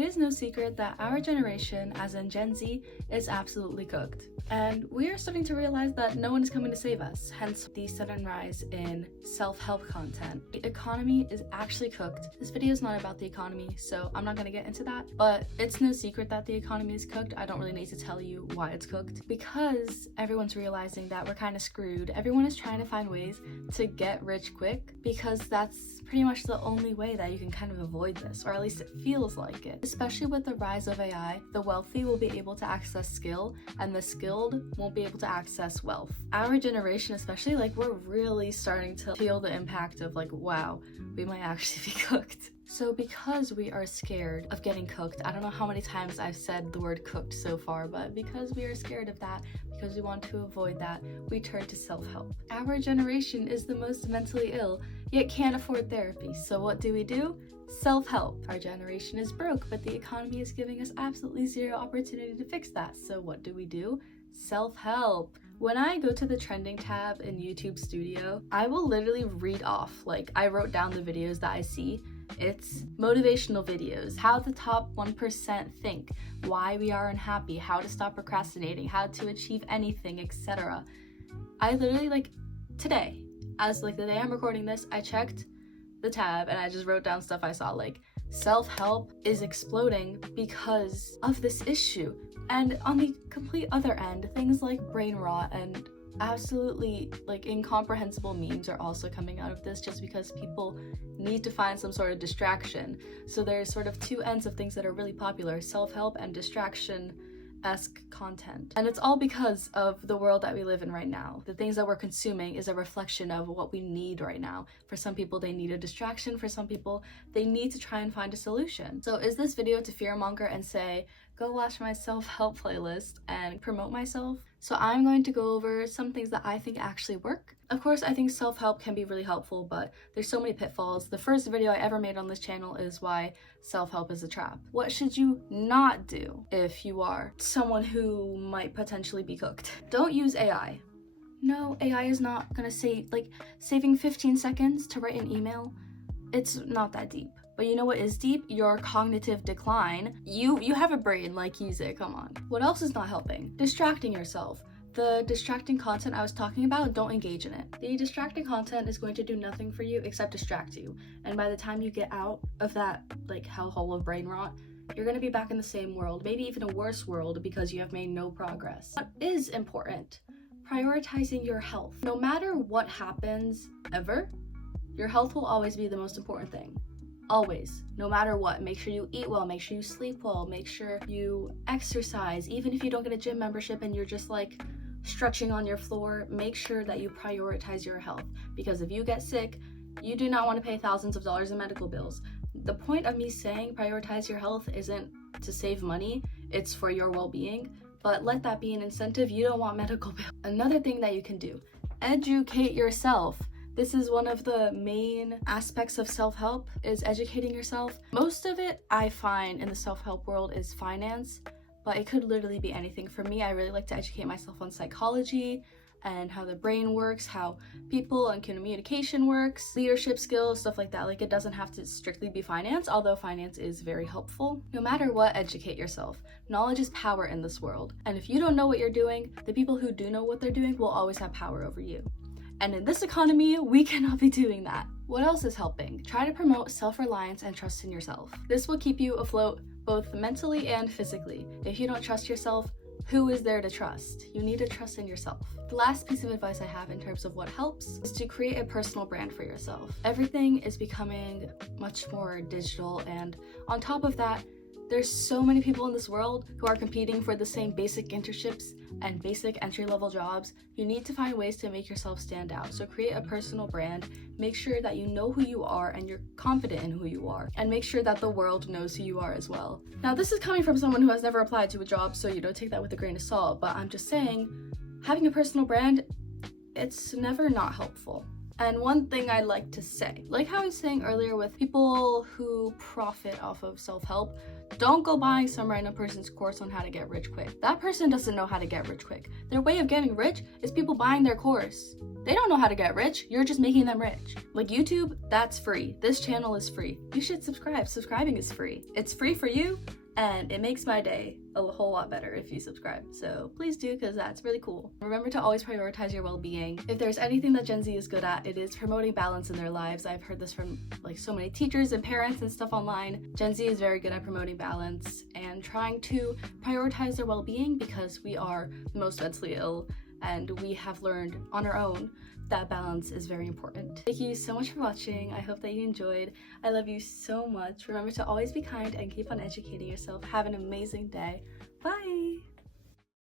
It is no secret that our generation, as in Gen Z, is absolutely cooked. And we are starting to realize that no one is coming to save us, hence the sudden rise in self-help content. The economy is actually cooked. This video is not about the economy, so I'm not gonna get into that, but it's no secret that the economy is cooked. I don't really need to tell you why it's cooked, because everyone's realizing that we're kind of screwed. Everyone is trying to find ways to get rich quick, because that's pretty much the only way that you can kind of avoid this, or at least it feels like it. Especially with the rise of AI, the wealthy will be able to access skill, and the skilled won't be able to access wealth. Our generation especially, like, we're really starting to feel the impact of like, wow, we might actually be cooked. So because we are scared of getting cooked, I don't know how many times I've said the word cooked so far, but because we are scared of that, because we want to avoid that, we turn to self-help. Our generation is the most mentally ill, yet can't afford therapy. So what do? Self-help. Our generation is broke, but the economy is giving us absolutely zero opportunity to fix that. So what do? Self-help. When I go to the trending tab in YouTube Studio, I will literally read off, like, I wrote down the videos that I see. It's motivational videos, how the top 1% think, why we are unhappy, how to stop procrastinating, how to achieve anything, etc. I literally, like, today, as like the day I'm recording this, I checked the tab and I just wrote down stuff I saw, like, self-help is exploding because of this issue. And on the complete other end, things like brain rot and absolutely like incomprehensible memes are also coming out of this, just because people need to find some sort of distraction. So there's sort of two ends of things that are really popular: self-help and distraction-esque content. And it's all because of the world that we live in right now. The things that we're consuming is a reflection of what we need right now. For some people, they need a distraction. For some people, they need to try and find a solution. So is this video to fearmonger and say, go watch my self-help playlist and promote myself? So I'm going to go over some things that I think actually work. Of course, I think self-help can be really helpful, but there's so many pitfalls. The first video I ever made on this channel is why self-help is a trap. What should you not do if you are someone who might potentially be cooked? Don't use AI. No, AI is not gonna say, like, saving 15 seconds to write an email, it's not that deep. But you know what is deep? Your cognitive decline. You have a brain, like, use it, come on. What else is not helping? Distracting yourself. The distracting content I was talking about, don't engage in it. The distracting content is going to do nothing for you except distract you. And by the time you get out of that, like, hellhole of brain rot, you're gonna be back in the same world, maybe even a worse world, because you have made no progress. What is important? Prioritizing your health. No matter what happens ever, your health will always be the most important thing. Always, no matter what. Make sure you eat well, make sure you sleep well, make sure you exercise. Even if you don't get a gym membership and you're just like stretching on your floor, make sure that you prioritize your health, because if you get sick, you do not want to pay thousands of dollars in medical bills. The point of me saying prioritize your health isn't to save money, it's for your well-being, but let that be an incentive. You don't want medical bills. Another thing that you can do, educate yourself. This is one of the main aspects of self-help, is educating yourself. Most of it I find in the self-help world is finance, but it could literally be anything. For me, I really like to educate myself on psychology and how the brain works, how people and communication works, leadership skills, stuff like that. Like, it doesn't have to strictly be finance, although finance is very helpful. No matter what, educate yourself. Knowledge is power in this world. And if you don't know what you're doing, the people who do know what they're doing will always have power over you. And in this economy, we cannot be doing that. What else is helping? Try to promote self-reliance and trust in yourself. This will keep you afloat both mentally and physically. If you don't trust yourself, who is there to trust? You need to trust in yourself. The last piece of advice I have in terms of what helps is to create a personal brand for yourself. Everything is becoming much more digital, and on top of that, there's so many people in this world who are competing for the same basic internships and basic entry-level jobs. You need to find ways to make yourself stand out. So create a personal brand, make sure that you know who you are and you're confident in who you are, and make sure that the world knows who you are as well. Now, this is coming from someone who has never applied to a job, so you don't take that with a grain of salt, but I'm just saying, having a personal brand, it's never not helpful. And one thing I like to say, like how I was saying earlier with people who profit off of self-help, don't go buying some random person's course on how to get rich quick. That person doesn't know how to get rich quick. Their way of getting rich is people buying their course. They don't know how to get rich, you're just making them rich. Like YouTube, that's free. This channel is free. You should subscribe. Subscribing is free. It's free for you, and it makes my day a whole lot better if you subscribe. So please do, because that's really cool. Remember to always prioritize your well-being. If there's anything that Gen Z is good at, it is promoting balance in their lives. I've heard this from like so many teachers and parents and stuff online. Gen Z is very good at promoting balance and trying to prioritize their well-being, because we are the most mentally ill, and we have learned on our own that balance is very important. Thank you so much for watching. I hope that you enjoyed. I love you so much. Remember to always be kind and keep on educating yourself. Have an amazing day. Bye!